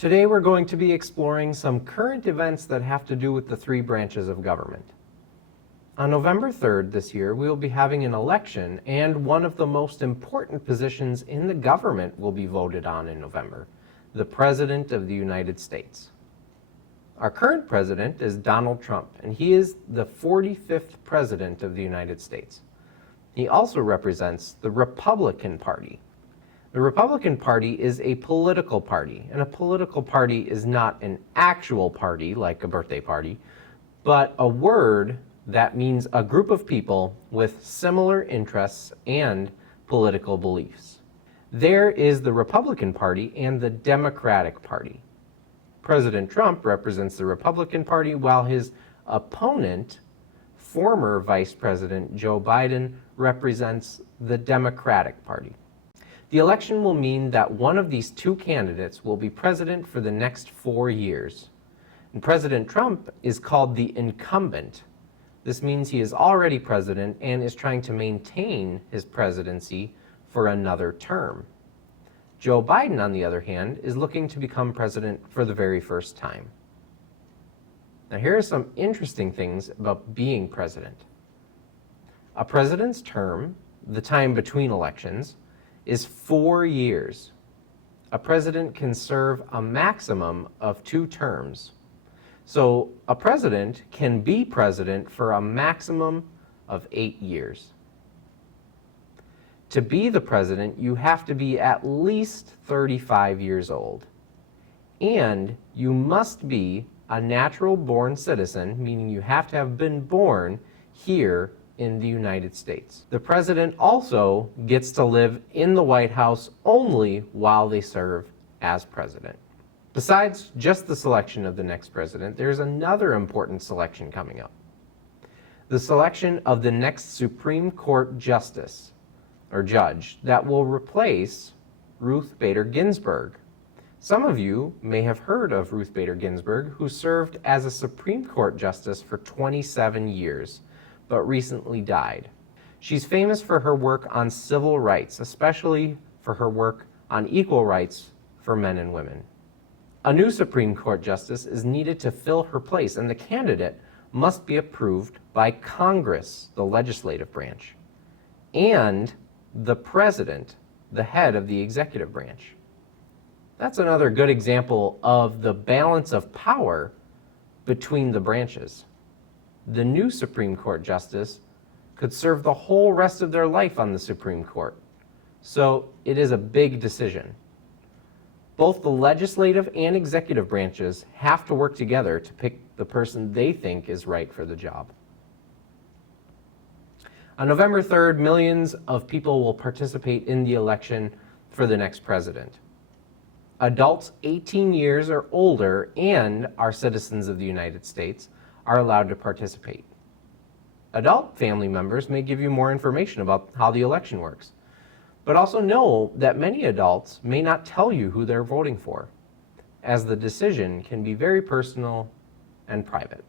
Today we're going to be exploring some current events that have to do with the three branches of government. On November 3rd this year, we will be having an election, and one of the most important positions in the government will be voted on in November, the President of the United States. Our current president is Donald Trump, and he is the 45th President of the United States. He also represents the Republican Party. The Republican Party is a political party, and a political party is not an actual party like a birthday party, but a word that means a group of people with similar interests and political beliefs. There is the Republican Party and the Democratic Party. President Trump represents the Republican Party, while his opponent, former Vice President Joe Biden, represents the Democratic Party. The election will mean that one of these two candidates will be president for the next 4 years. And President Trump is called the incumbent. This means he is already president and is trying to maintain his presidency for another term. Joe Biden, on the other hand, is looking to become president for the very first time. Now, here are some interesting things about being president. A president's term, the time between elections, is 4 years. A president can serve a maximum of 2 terms. So a president can be president for a maximum of 8 years. To be the president, you have to be at least 35 years old. And you must be a natural-born citizen, meaning you have to have been born here in the United States. The president also gets to live in the White House only while they serve as president. Besides just the selection of the next president, there's another important selection coming up. The selection of the next Supreme Court justice, or judge, that will replace Ruth Bader Ginsburg. Some of you may have heard of Ruth Bader Ginsburg, who served as a Supreme Court justice for 27 years, but recently died. She's famous for her work on civil rights, especially for her work on equal rights for men and women. A new Supreme Court justice is needed to fill her place, and the candidate must be approved by Congress, the legislative branch, and the president, the head of the executive branch. That's another good example of the balance of power between the branches. The new Supreme Court justice could serve the whole rest of their life on the Supreme Court. So it is a big decision. Both the legislative and executive branches have to work together to pick the person they think is right for the job. On November 3rd, millions of people will participate in the election for the next president. Adults 18 years or older and are citizens of the United States are allowed to participate. Adult family members may give you more information about how the election works, but also know that many adults may not tell you who they're voting for, as the decision can be very personal and private.